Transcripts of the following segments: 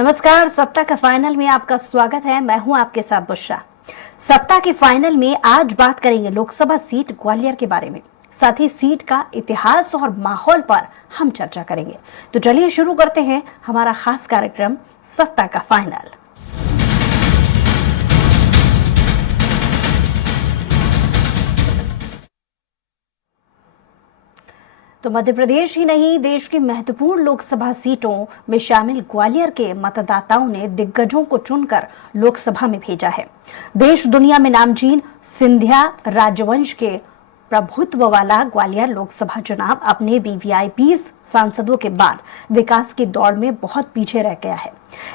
नमस्कार। सत्ता का फाइनल में आपका स्वागत है। मैं हूं आपके साथ बुशरा। सत्ता के फाइनल में आज बात करेंगे लोकसभा सीट ग्वालियर के बारे में, साथ ही सीट का इतिहास और माहौल पर हम चर्चा करेंगे। तो चलिए शुरू करते हैं हमारा खास कार्यक्रम सत्ता का फाइनल। तो मध्य प्रदेश ही नहीं, देश की महत्वपूर्ण लोकसभा सीटों में शामिल ग्वालियर के मतदाताओं ने दिग्गजों को चुनकर लोकसभा में भेजा है। देश दुनिया में नामचीन सिंधिया राजवंश के प्रभुत्व वाला ग्वालियर लोकसभा चुनाव अपने वीवीआईपी सांसदों के बाद विकास की दौड़ में बहुत पीछे रह गया है।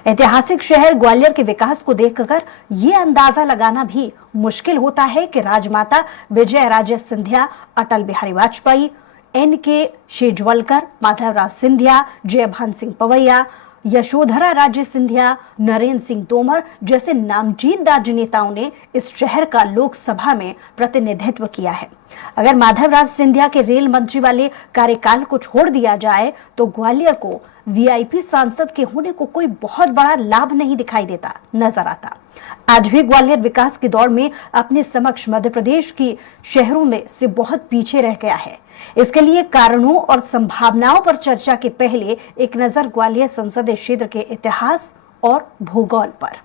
ऐतिहासिक शहर ग्वालियर के विकास को देखकर ये अंदाजा लगाना भी मुश्किल होता है कि राजमाता विजय राजे सिंधिया, अटल बिहारी वाजपेयी, एन.के. शेजवलकर, माधवराव सिंधिया, जयभान सिंह पवैया, यशोधरा राजे सिंधिया, नरेंद्र सिंह तोमर जैसे नामचीन राजनेताओं ने इस शहर का लोकसभा में प्रतिनिधित्व किया है। अगर माधवराव सिंधिया के रेल मंत्री वाले कार्यकाल को छोड़ दिया जाए तो ग्वालियर को वीआईपी सांसद के होने को कोई बहुत बड़ा लाभ नहीं दिखाई देता नजर आता। आज भी ग्वालियर विकास की दौड़ में अपने समक्ष मध्य प्रदेश की शहरों में से बहुत पीछे रह गया है। इसके लिए कारणों और संभावनाओं पर चर्चा के पहले एक नजर ग्वालियर संसदीय क्षेत्र के इतिहास और भूगोल पर।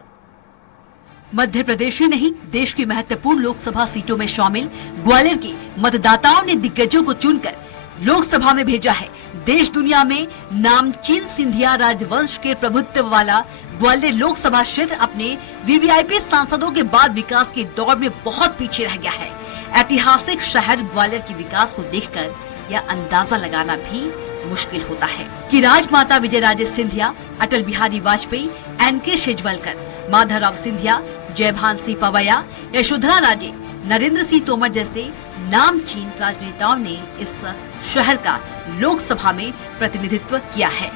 मध्य प्रदेश ही नहीं, देश की महत्वपूर्ण लोकसभा सीटों में शामिल ग्वालियर के मतदाताओं ने दिग्गजों को चुनकर लोकसभा में भेजा है। देश दुनिया में नामचीन सिंधिया राजवंश के प्रभुत्व वाला ग्वालियर लोकसभा क्षेत्र अपने वीवीआईपी सांसदों के बाद विकास की दौड़ में बहुत पीछे रह गया है। ऐतिहासिक शहर ग्वालियर के विकास को देखकर यह अंदाजा लगाना भी मुश्किल होता है कि राजमाता विजय राजे सिंधिया, अटल बिहारी वाजपेयी, एन.के. शेजवलकर, माधवराव सिंधिया, जयभान सिंह पवैया, यशोधरा राजे, नरेंद्र सिंह तोमर जैसे नामचीन राजनेताओं ने इस शहर का लोकसभा में प्रतिनिधित्व किया है।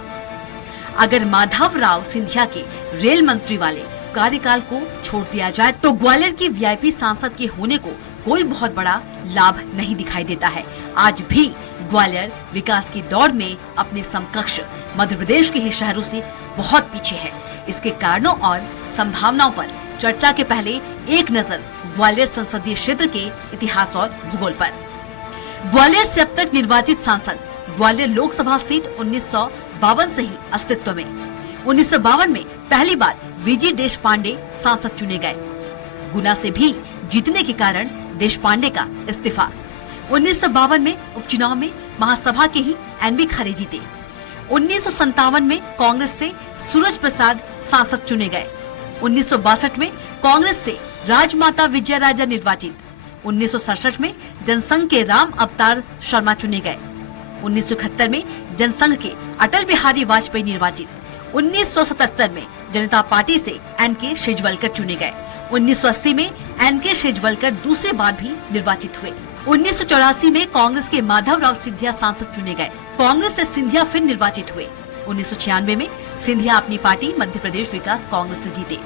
अगर माधवराव सिंधिया के रेल मंत्री वाले कार्यकाल को छोड़ दिया जाए तो ग्वालियर की वीआईपी सांसद के होने को कोई बहुत बड़ा लाभ नहीं दिखाई देता है। आज भी ग्वालियर विकास की दौड़ में अपने समकक्ष मध्य प्रदेश के ही शहरों से बहुत पीछे है। इसके कारणों और संभावनाओं पर चर्चा के पहले एक नजर ग्वालियर संसदीय क्षेत्र के इतिहास और भूगोल पर। ग्वालियर से अब तक निर्वाचित सांसद ग्वालियर लोकसभा सीट 1952 से ही अस्तित्व में। 1952 में पहली बार वीजी देशपांडे सांसद चुने गए। गुना से भी जीतने के कारण देशपांडे का इस्तीफा। 1952 में उपचुनाव में महासभा के ही एन.बी. खरे जीते। 1957 में कांग्रेस से सूरज प्रसाद सांसद चुने गए। 1962 में कांग्रेस से राजमाता विजय राजा निर्वाचित। 1967 में जनसंघ के राम अवतार शर्मा चुने गए। 1971 में जनसंघ के अटल बिहारी वाजपेयी निर्वाचित। 1977 में जनता पार्टी से एन.के. शेजवलकर चुने गए। 1980 में एन.के. शेजवलकर दूसरी बार भी निर्वाचित हुए। 1984 में कांग्रेस के माधवराव सिंधिया सांसद चुने गए। कांग्रेस से सिंधिया फिर निर्वाचित हुए। 1996 में सिंधिया अपनी पार्टी मध्य प्रदेश विकास कांग्रेस से जीते।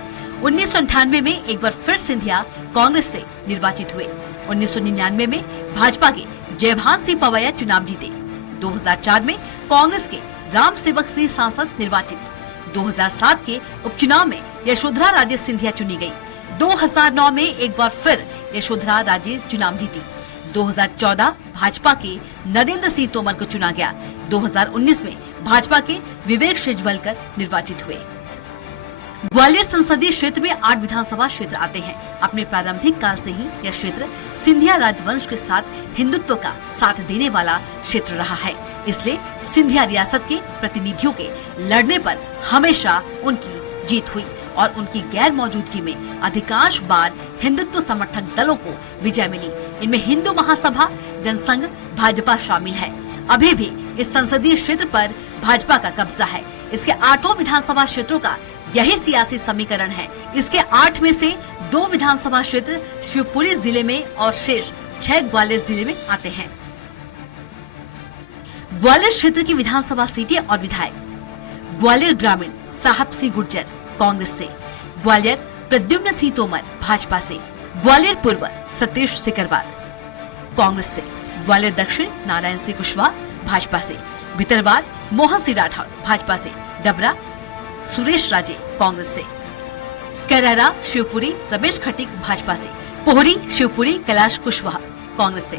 1998 में एक बार फिर सिंधिया कांग्रेस से निर्वाचित हुए। 1999 में भाजपा के जयभान सिंह पवैया चुनाव जीते। 2004 में कांग्रेस के राम सेवक सिंह सांसद निर्वाचित। 2007 के उपचुनाव में यशोधरा राजे सिंधिया चुनी गयी। 2009 में एक बार फिर यशोधरा राजे चुनाव जीती। 2014 भाजपा के नरेंद्र सिंह तोमर को चुना गया। 2019 में भाजपा के विवेक शेजवलकर निर्वाचित हुए। ग्वालियर संसदीय क्षेत्र में 8 विधानसभा क्षेत्र आते हैं। अपने प्रारंभिक काल से ही यह क्षेत्र सिंधिया राजवंश के साथ हिंदुत्व का साथ देने वाला क्षेत्र रहा है। इसलिए सिंधिया रियासत के प्रतिनिधियों के लड़ने पर हमेशा उनकी जीत हुई और उनकी गैर मौजूदगी में अधिकांश बार हिंदुत्व समर्थक दलों को विजय मिली। इनमें हिंदू महासभा, जनसंघ, भाजपा शामिल है। अभी भी इस संसदीय क्षेत्र पर भाजपा का कब्जा है। इसके 8 विधानसभा क्षेत्रों का यही सियासी समीकरण है। इसके 8 में से 2 विधानसभा क्षेत्र शिवपुरी जिले में और शेष 6 ग्वालियर जिले में आते हैं। ग्वालियर क्षेत्र की विधानसभा सीटें और विधायक: ग्वालियर ग्रामीण साहब सिंह गुर्जर कांग्रेस से, ग्वालियर प्रद्युम्न सिंह तोमर भाजपा से, ग्वालियर पूर्व सतीश सिकरवार कांग्रेस से, ग्वालियर दक्षिण नारायण सिंह कुशवाहा भाजपा से, भितरवार मोहन सिंह राठौर भाजपा से, डबरा सुरेश राजे कांग्रेस से, करहरा शिवपुरी रमेश खटीक भाजपा से, पोहरी शिवपुरी कैलाश कुशवाहा कांग्रेस से।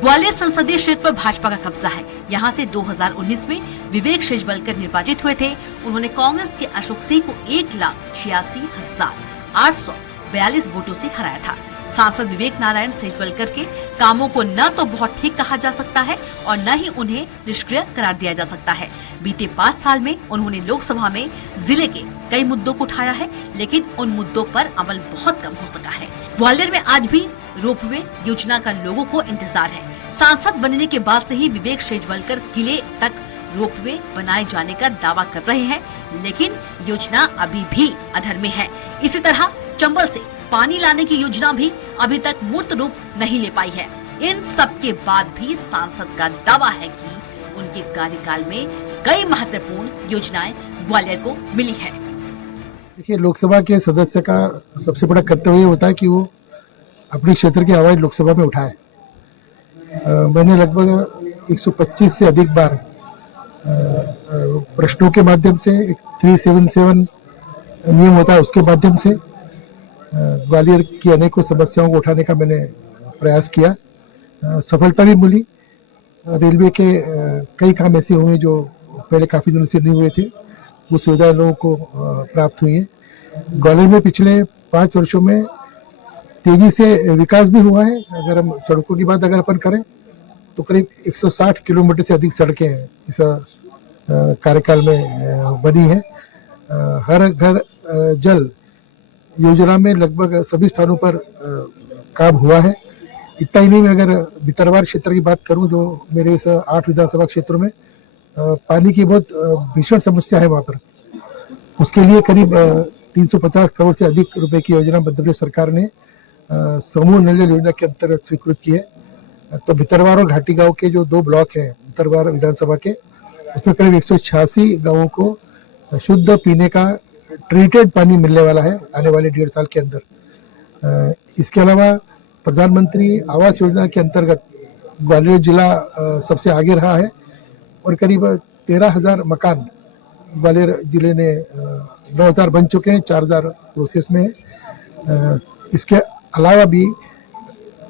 ग्वालियर संसदीय क्षेत्र पर भाजपा का कब्जा है। यहां से 2019 में विवेक शेजवलकर निर्वाचित हुए थे। उन्होंने कांग्रेस के अशोक सिंह को 1,86,842 वोटों से हराया था। सांसद विवेक नारायण शेजवलकर के कामों को न तो बहुत ठीक कहा जा सकता है और न ही उन्हें निष्क्रिय करार दिया जा सकता है। बीते 5 साल में उन्होंने लोकसभा में जिले के कई मुद्दों को उठाया है, लेकिन उन मुद्दों पर अमल बहुत कम हो सका है। ग्वालियर में आज भी रोपवे योजना का लोगों को इंतजार है। सांसद बनने के बाद से ही विवेक शेजवलकर किले तक रोपवे बनाए जाने का दावा कर रहे हैं, लेकिन योजना अभी भी अधर में है। इसी तरह चंबल से पानी लाने की योजना भी अभी तक मूर्त रूप नहीं ले पाई है। इन सब के बाद भी सांसद का दावा है कि उनके कार्यकाल में कई महत्वपूर्ण योजनाएं ग्वालियर को मिली है। देखिए, लोकसभा के सदस्य का सबसे बड़ा कर्तव्य होता है कि वो अपने क्षेत्र की आवाज लोकसभा में उठाए। मैंने लगभग 125 से अधिक बार प्रश्नों के माध्यम से 377 नियम होता है उसके माध्यम से ग्वालियर की अनेकों समस्याओं को उठाने का मैंने प्रयास किया। सफलता भी मिली। रेलवे के कई काम ऐसे हुए जो पहले काफ़ी दिनों से नहीं हुए थे, वो सुविधाएं लोगों को प्राप्त हुई है। ग्वालियर में पिछले 5 वर्षों में तेजी से विकास भी हुआ है। अगर हम सड़कों की बात अपन करें तो करीब 160 किलोमीटर से अधिक सड़कें इस कार्यकाल में बनी है। हर घर जल योजना में लगभग सभी स्थानों पर काम हुआ है। इतना ही नहीं, मैं अगर भितरवार क्षेत्र की बात करूं, जो मेरे इस 8 विधानसभा क्षेत्रों में पानी की बहुत भीषण समस्या है, वहाँ पर उसके लिए करीब 350 करोड़ से अधिक रुपए की योजना मध्य प्रदेश सरकार ने समूह नल जल योजना के अंतर्गत स्वीकृत की है। तो भितरवार और घाटी गांव के जो 2 ब्लॉक हैं भितरवार विधानसभा के, उसमें करीब 186 गांवों को शुद्ध पीने का ट्रीटेड पानी मिलने वाला है आने वाले 1.5 साल के अंदर। इसके अलावा प्रधानमंत्री आवास योजना के अंतर्गत ग्वालियर जिला सबसे आगे रहा है और करीब 13,000 मकान ग्वालियर जिले ने 9,000 बन चुके हैं, 4,000 प्रोसेस में है। इसके अलावा भी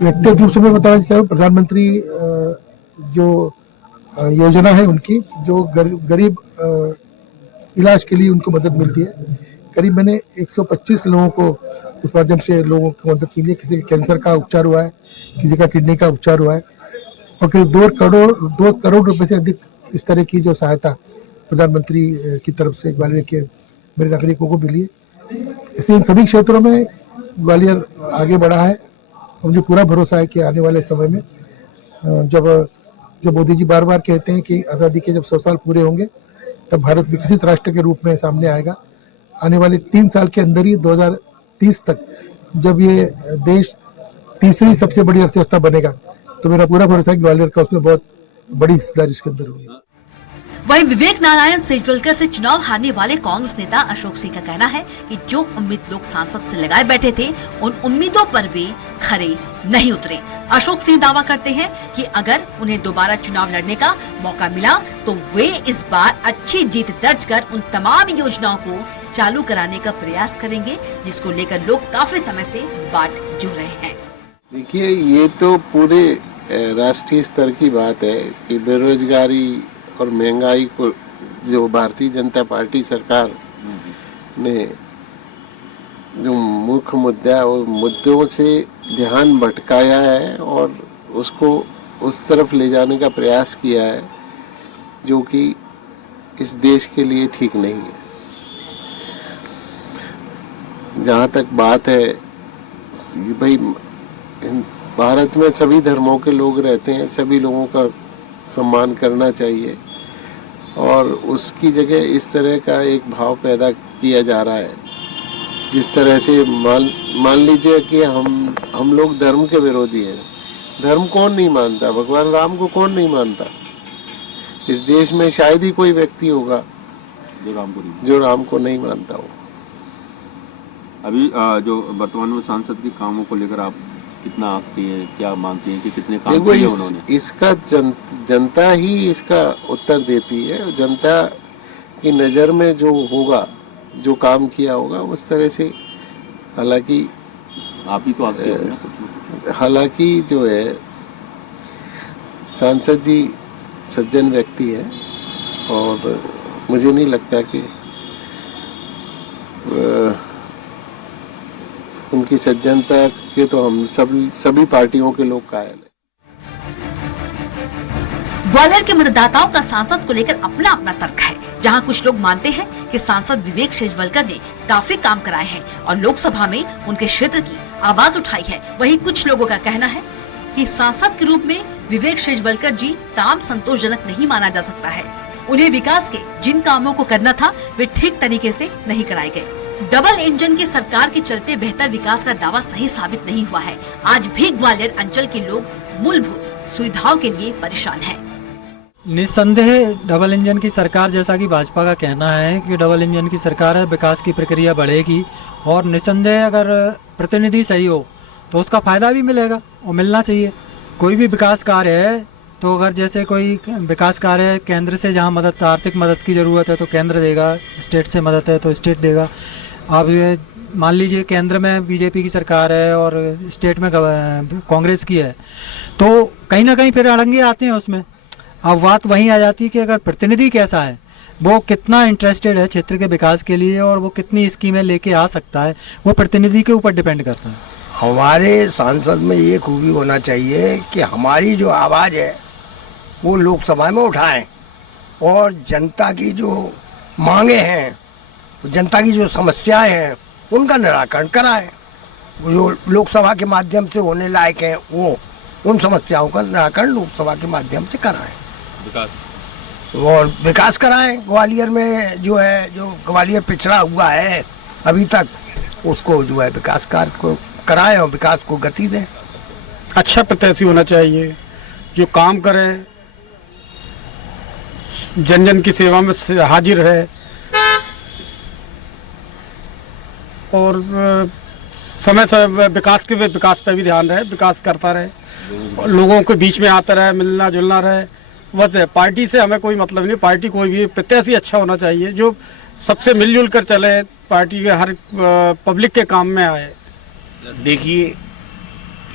व्यक्तिगत रूप से मैं बताना चाहता हूँ, प्रधानमंत्री जो योजना है उनकी, जो गरीब इलाज के लिए उनको मदद मिलती है। करीब मैंने 125 लोगों को उस माध्यम से लोगों की मदद की है। किसी का कैंसर का उपचार हुआ है, किसी का किडनी का उपचार हुआ है और करीब 2 करोड़ रुपए से अधिक इस तरह की जो सहायता प्रधानमंत्री की तरफ से ग्वालियर के मेरे नागरिकों को मिली है। इससे इन सभी क्षेत्रों में ग्वालियर आगे बढ़ा है। मुझे पूरा भरोसा है कि आने वाले समय में जब मोदी जी बार बार कहते हैं कि आज़ादी के जब 100 साल पूरे होंगे तब भारत विकसित राष्ट्र के रूप में सामने आएगा। आने वाले 3 साल के अंदर ही 2030 तक जब ये देश तीसरी सबसे बड़ी अर्थव्यवस्था बनेगा, तो मेरा पूरा भरोसा है कि ग्वालियर का उसमें बहुत बड़ी हिस्सेदारी इसके अंदर होगी। वहीं विवेक नारायण शेजवलकर से चुनाव हारने वाले कांग्रेस नेता अशोक सिंह का कहना है कि जो उम्मीद लोग सांसद से लगाए बैठे थे, उन उम्मीदों पर वे खरे नहीं उतरे। अशोक सिंह दावा करते हैं कि अगर उन्हें दोबारा चुनाव लड़ने का मौका मिला तो वे इस बार अच्छी जीत दर्ज कर उन तमाम योजनाओं को चालू कराने का प्रयास करेंगे, जिसको लेकर लोग काफी समय से बाट जोड़ रहे हैं। देखिए, ये तो पूरे राष्ट्रीय स्तर की बात है कि बेरोजगारी और महंगाई को जो भारतीय जनता पार्टी सरकार ने जो मुख्य मुद्दा है, वो मुद्दों से ध्यान भटकाया है और उसको उस तरफ ले जाने का प्रयास किया है, जो कि इस देश के लिए ठीक नहीं है। जहाँ तक बात है भाई, भारत में सभी धर्मों के लोग रहते हैं, सभी लोगों का सम्मान करना चाहिए और उसकी जगह इस तरह का एक भाव पैदा किया जा रहा है जिस तरह से मान लीजिए कि हम लोग धर्म के विरोधी हैं। धर्म कौन नहीं मानता? भगवान राम को कौन नहीं मानता? इस देश में शायद ही कोई व्यक्ति होगा जो राम को नहीं मानता हो। अभी जो वर्तमान में सांसद के कामों को लेकर आप कितना आंकती है, क्या मानती हैं कि कितने काम किए उन्होंने? इसका जनता ही इसका उत्तर देती है। जनता की नज़र में जो होगा, जो काम किया होगा उस तरह से, हालांकि आप ही तो आते हो ना कुछ। हालांकि जो है सांसद जी सज्जन व्यक्ति है और मुझे नहीं लगता कि उनकी सज्जनता के तो हम सभी पार्टियों के लोग कायल हैं। ग्वालियर के मतदाताओं का सांसद को लेकर अपना अपना तर्क है। जहां कुछ लोग मानते हैं कि सांसद विवेक शेजवलकर ने काफी काम कराए हैं और लोकसभा में उनके क्षेत्र की आवाज उठाई है, वहीं कुछ लोगों का कहना है कि सांसद के रूप में विवेक शेजवलकर जी काम संतोषजनक नहीं माना जा सकता है। उन्हें विकास के जिन कामों को करना था वे ठीक तरीके से नहीं कराए गए। डबल इंजन की सरकार के चलते बेहतर विकास का दावा सही साबित नहीं हुआ है। आज भी ग्वालियर अंचल के लोग मूलभूत सुविधाओं के लिए परेशान हैं। निस्संदेह डबल इंजन की सरकार, जैसा कि भाजपा का कहना है कि डबल इंजन की सरकार है, विकास की प्रक्रिया बढ़ेगी और निस्संदेह अगर प्रतिनिधि सही हो तो उसका फायदा भी मिलेगा और मिलना चाहिए। कोई भी विकास कार्य है तो अगर जैसे कोई विकास कार्य है केंद्र से जहां मदद, आर्थिक मदद की ज़रूरत है तो केंद्र देगा, स्टेट से मदद है तो स्टेट देगा। अब मान लीजिए केंद्र में बीजेपी की सरकार है और स्टेट में कांग्रेस की है तो कहीं ना कहीं फिर अड़ंगे आते हैं उसमें। अब बात वहीं आ जाती है कि अगर प्रतिनिधि कैसा है, वो कितना इंटरेस्टेड है क्षेत्र के विकास के लिए और वो कितनी स्कीमें लेके आ सकता है, वो प्रतिनिधि के ऊपर डिपेंड करता है। हमारे सांसद में ये खूबी होना चाहिए कि हमारी जो आवाज़ है वो लोकसभा में उठाएं और जनता की जो मांगे हैं, जनता की जो समस्याएं हैं उनका निराकरण कराएं। जो लोकसभा के माध्यम से होने लायक हैं वो उन समस्याओं का निराकरण लोकसभा के माध्यम से कराएं और विकास कराएं। ग्वालियर में जो है, जो ग्वालियर पिछड़ा हुआ है अभी तक, उसको जो है विकास कार्य को कराएं और विकास को गति दें। अच्छा प्रत्याशी होना चाहिए जो काम करे, जन जन की सेवा में हाजिर रहे और समय समय विकास पे भी ध्यान रहे, विकास करता रहे, लोगों के बीच में आता रहे, मिलना जुलना रहे। बस पार्टी से हमें कोई मतलब नहीं, पार्टी कोई भी प्रत्याशी अच्छा होना चाहिए जो सबसे मिलजुल कर चले, पार्टी के हर पब्लिक के काम में आए। देखिए,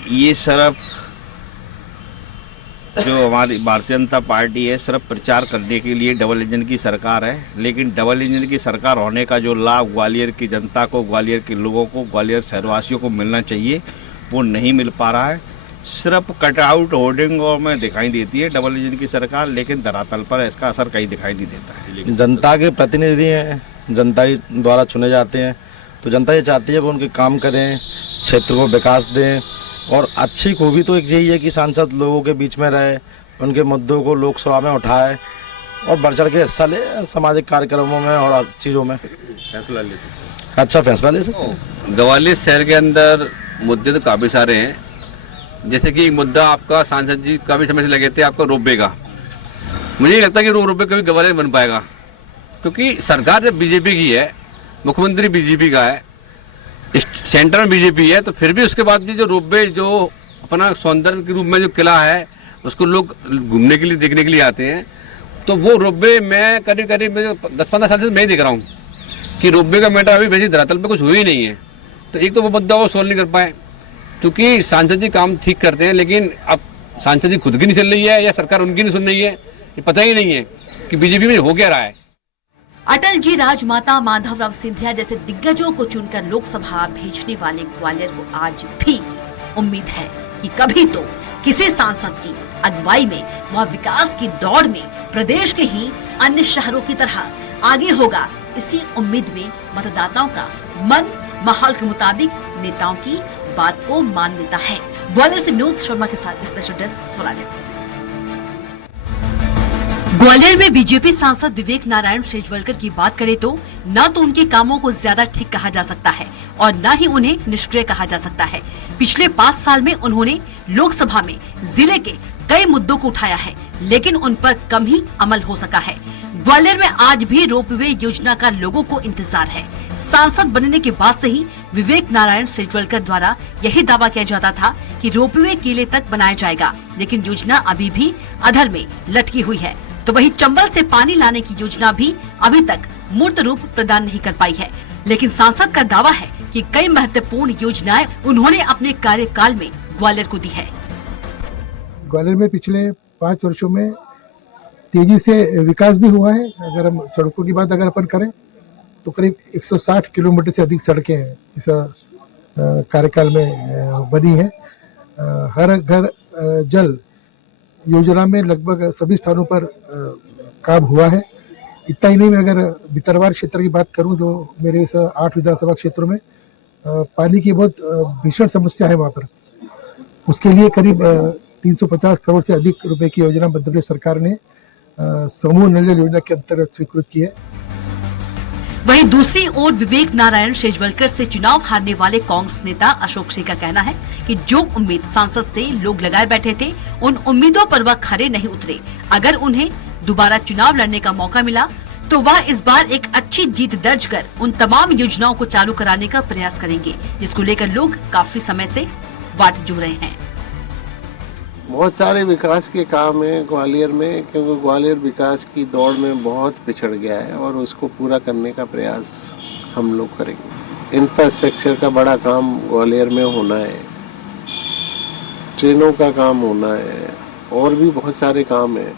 ये सिर्फ जो हमारी भारतीय जनता पार्टी है सिर्फ प्रचार करने के लिए डबल इंजन की सरकार है, लेकिन डबल इंजन की सरकार होने का जो लाभ ग्वालियर की जनता को, ग्वालियर के लोगों को, ग्वालियर शहरवासियों को मिलना चाहिए वो नहीं मिल पा रहा है। सिर्फ कटआउट होर्डिंगों में दिखाई देती है डबल इंजन की सरकार, लेकिन धरातल पर इसका असर कहीं दिखाई नहीं देता है। जनता के प्रतिनिधि हैं, जनता ही द्वारा चुने जाते हैं, तो जनता ये चाहती है कि उनके काम करें, क्षेत्र को विकास दें और अच्छी खूबी तो एक यही है कि सांसद लोगों के बीच में रहे, उनके मुद्दों को लोकसभा में उठाए और बढ़ चढ़ के हिस्सा ले सामाजिक कार्यक्रमों में और चीज़ों में फैसला लेते, अच्छा फैसला ले सकते हैं। ग्वालियर शहर के अंदर मुद्दे तो काफ़ी सारे हैं, जैसे कि एक मुद्दा आपका सांसद जी काफ़ी समय से लगे थे आपका रोपवे का। मुझे नहीं लगता कि रोपवे कभी ग्वालियर बन पाएगा, क्योंकि सरकार जब बीजेपी की है, मुख्यमंत्री बीजेपी का है, सेंटर में बीजेपी है, तो फिर भी उसके बाद भी जो रोपवे जो अपना सौंदर्य के रूप में जो किला है उसको लोग घूमने के लिए, देखने के लिए आते हैं। तो वो रोपवे मैं करीब 10-15 साल से मैं ही देख रहा हूँ कि रोपवे का मैटर अभी वैसे धरातल पे कुछ हुआ ही नहीं है। तो एक तो वो मुद्दा वो सोल्व नहीं कर पाए, क्योंकि सांसद जी काम ठीक करते हैं, लेकिन अब सांसद जी खुद की नहीं चल रही है या सरकार उनकी नहीं सुन रही है, ये पता ही नहीं है कि बीजेपी में हो क्या रहा है। अटल जी, राजमाता माधवराव सिंधिया जैसे दिग्गजों को चुनकर लोकसभा भेजने वाले ग्वालियर को आज भी उम्मीद है कि कभी तो किसी सांसद की अगुवाई में वह विकास की दौड़ में प्रदेश के ही अन्य शहरों की तरह आगे होगा। इसी उम्मीद में मतदाताओं का मन माहौल के मुताबिक नेताओं की बात को मान लेता है। ग्वालियर से विनोद शर्मा के साथ special desk, Swaraj express. Gwalior में बीजेपी सांसद विवेक नारायण शेजवलकर की बात करें तो न तो उनके कामों को ज्यादा ठीक कहा जा सकता है और न ही उन्हें निष्क्रिय कहा जा सकता है। पिछले 5 साल में उन्होंने लोकसभा में जिले के कई मुद्दों को उठाया है, लेकिन उन पर कम ही अमल हो सका है। ग्वालियर में आज भी रोपवे योजना का लोगों को इंतजार है। सांसद बनने के बाद से ही विवेक नारायण शेजवलकर द्वारा यही दावा किया जाता था कि रोपवे किले तक बनाया जाएगा, लेकिन योजना अभी भी अधर में लटकी हुई है। तो वहीं चंबल से पानी लाने की योजना भी अभी तक मूर्त रूप प्रदान नहीं कर पाई है। लेकिन सांसद का दावा है कि कई महत्वपूर्ण योजनाएं उन्होंने अपने कार्यकाल में ग्वालियर को दी है। ग्वालियर में पिछले 5 वर्षों में तेजी से विकास भी हुआ है। अगर हम सड़कों की बात अपन करें तो करीब 160 किलोमीटर से अधिक सड़कें इस कार्यकाल में बनी है। हर घर जल योजना में लगभग सभी स्थानों पर काम हुआ है। इतना ही नहीं, मैं अगर भितरवार क्षेत्र की बात करूं, जो मेरे इस 8 विधानसभा क्षेत्रों में पानी की बहुत भीषण समस्या है, वहां पर उसके लिए करीब 350 करोड़ से अधिक रुपए की योजना मध्य प्रदेश सरकार ने समूह नल जल योजना के अंतर्गत स्वीकृत की है। वहीं दूसरी ओर विवेक नारायण शेजवलकर से चुनाव हारने वाले कांग्रेस नेता अशोक सिंह का कहना है कि जो उम्मीद सांसद से लोग लगाए बैठे थे, उन उम्मीदों पर वह खरे नहीं उतरे। अगर उन्हें दोबारा चुनाव लड़ने का मौका मिला तो वह इस बार एक अच्छी जीत दर्ज कर उन तमाम योजनाओं को चालू कराने का प्रयास करेंगे, जिसको लेकर लोग काफी समय से वाट जो रहे हैं। बहुत सारे विकास के काम हैं ग्वालियर में, क्योंकि ग्वालियर विकास की दौड़ में बहुत पिछड़ गया है और उसको पूरा करने का प्रयास हम लोग करेंगे। इंफ्रास्ट्रक्चर का बड़ा काम ग्वालियर में होना है, ट्रेनों का काम होना है, और भी बहुत सारे काम हैं।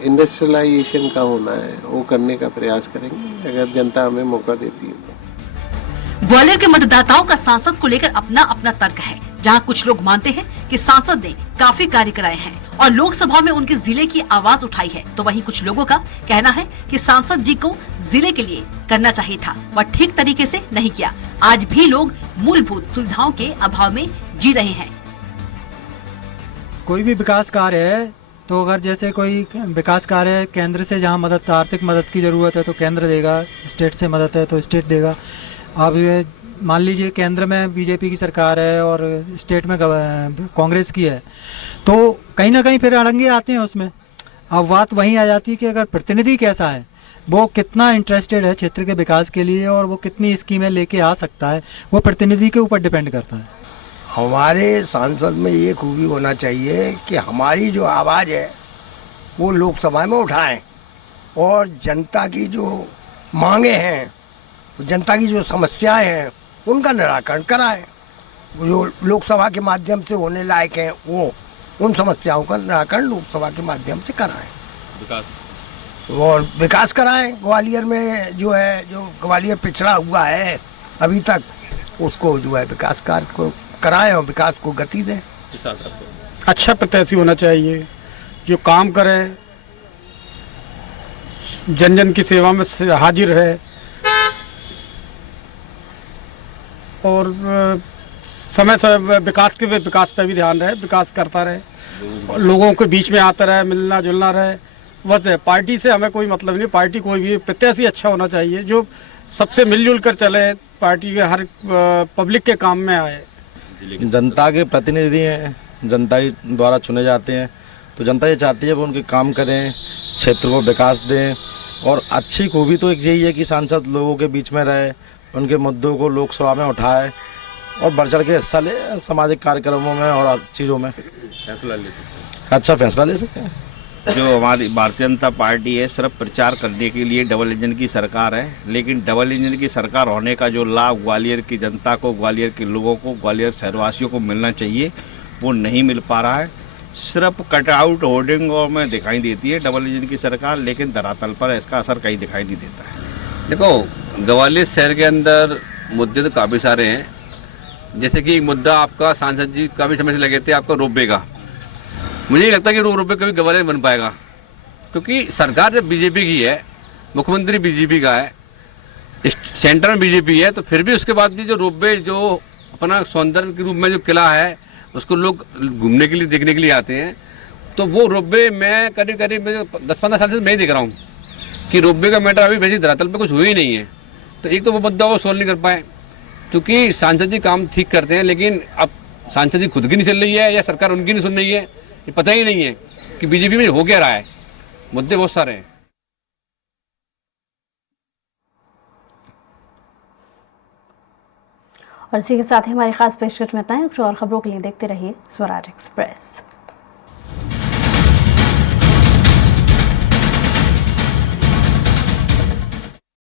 इंडस्ट्रियलाइजेशन का होना है, वो करने का प्रयास करेंगे अगर जनता हमें मौका देती है तो। ग्वालियर के मतदाताओं का सांसद को लेकर अपना अपना तर्क है। जहां कुछ लोग मानते हैं कि सांसद ने काफी कार्य कराए हैं और लोकसभा में उनके जिले की आवाज उठाई है, तो वहीं कुछ लोगों का कहना है कि सांसद जी को जिले के लिए करना चाहिए था, वह ठीक तरीके से नहीं किया। आज भी लोग मूलभूत सुविधाओं के अभाव में जी रहे हैं। कोई भी विकास कार्य है तो अगर जैसे कोई विकास कार्य केंद्र से जहाँ मदद, आर्थिक मदद की जरूरत है तो केंद्र देगा, स्टेट से मदद है तो स्टेट देगा। अब ये मान लीजिए केंद्र में बीजेपी की सरकार है और स्टेट में कांग्रेस की है, तो कहीं ना कहीं फिर अड़ंगे आते हैं उसमें। अब बात वहीं आ जाती है कि अगर प्रतिनिधि कैसा है, वो कितना इंटरेस्टेड है क्षेत्र के विकास के लिए और वो कितनी स्कीमें लेके आ सकता है, वो प्रतिनिधि के ऊपर डिपेंड करता है। हमारे सांसद में ये खूबी होना चाहिए कि हमारी जो आवाज़ है वो लोकसभा में उठाएं और जनता की जो मांगे हैं, जनता की जो समस्याएं हैं, उनका निराकरण कराएं। जो लोकसभा के माध्यम से होने लायक हैं, वो उन समस्याओं का निराकरण लोकसभा के माध्यम से कराएं और विकास कराएं। ग्वालियर में जो है, जो ग्वालियर पिछड़ा हुआ है अभी तक, उसको जो है विकास कार्य को कराएं और विकास को गति दें। अच्छा प्रत्याशी होना चाहिए जो काम करे, जन जन की सेवा में हाजिर है और समय से विकास पे भी ध्यान रहे, विकास करता रहे, लोगों के बीच में आता रहे, मिलना जुलना रहे। बस पार्टी से हमें कोई मतलब नहीं, पार्टी कोई भी प्रत्याशी अच्छा होना चाहिए जो सबसे मिलजुल कर चले, पार्टी के हर पब्लिक के काम में आए। जनता के प्रतिनिधि हैं, जनता ही द्वारा चुने जाते हैं, तो जनता ये चाहती है वो उनके काम करें, क्षेत्र को विकास दें। और अच्छी खूबी तो एक यही है कि सांसद लोगों के बीच में रहे, उनके मुद्दों को लोकसभा में उठाए और बढ़ चढ़ के हिस्सा ले सामाजिक कार्यक्रमों में और चीज़ों में अच्छा फैसला ले सकते हैं। जो हमारी भारतीय जनता पार्टी है, सिर्फ प्रचार करने के लिए डबल इंजन की सरकार है, लेकिन डबल इंजन की सरकार होने का जो लाभ ग्वालियर की जनता को, ग्वालियर के लोगों को, ग्वालियर शहरवासियों को मिलना चाहिए, वो नहीं मिल पा रहा है। सिर्फ कटआउट होर्डिंग में दिखाई देती है डबल इंजन की सरकार, लेकिन धरातल पर इसका असर कहीं दिखाई नहीं देता है। देखो, ग्वालियर शहर के अंदर मुद्दे तो काफ़ी सारे हैं। जैसे कि एक मुद्दा आपका सांसद जी काफ़ी समय से लगे थे, आपका रोपवे का। मुझे नहीं लगता कि रोपवे कभी ग्वालियर बन पाएगा, क्योंकि सरकार जब बीजेपी की है, मुख्यमंत्री बीजेपी का है, सेंटर में बीजेपी है, तो फिर भी उसके बाद भी जो रोपवे, जो अपना सौंदर्य के रूप में जो किला है, उसको लोग घूमने के लिए, देखने के लिए आते हैं। तो वो रोपवे मैं करीब 10-15 साल से मैं ही देख रहा हूँ कि रोपवे का मैटर अभी वैसे धरातल पे कुछ हुआ ही नहीं है। तो एक तो वो मुद्दा वो सोल्व नहीं कर पाए, क्योंकि सांसद जी काम ठीक करते हैं, लेकिन अब सांसद जी खुद की नहीं चल रही है या सरकार उनकी नहीं सुन रही है, ये पता ही नहीं है कि बीजेपी में हो क्या रहा है। मुद्दे बहुत सारे हैं। और इसी के साथ ही हमारी खास पेशकश में इतना ही। कुछ और खबरों के लिए देखते रहिए स्वराज एक्सप्रेस।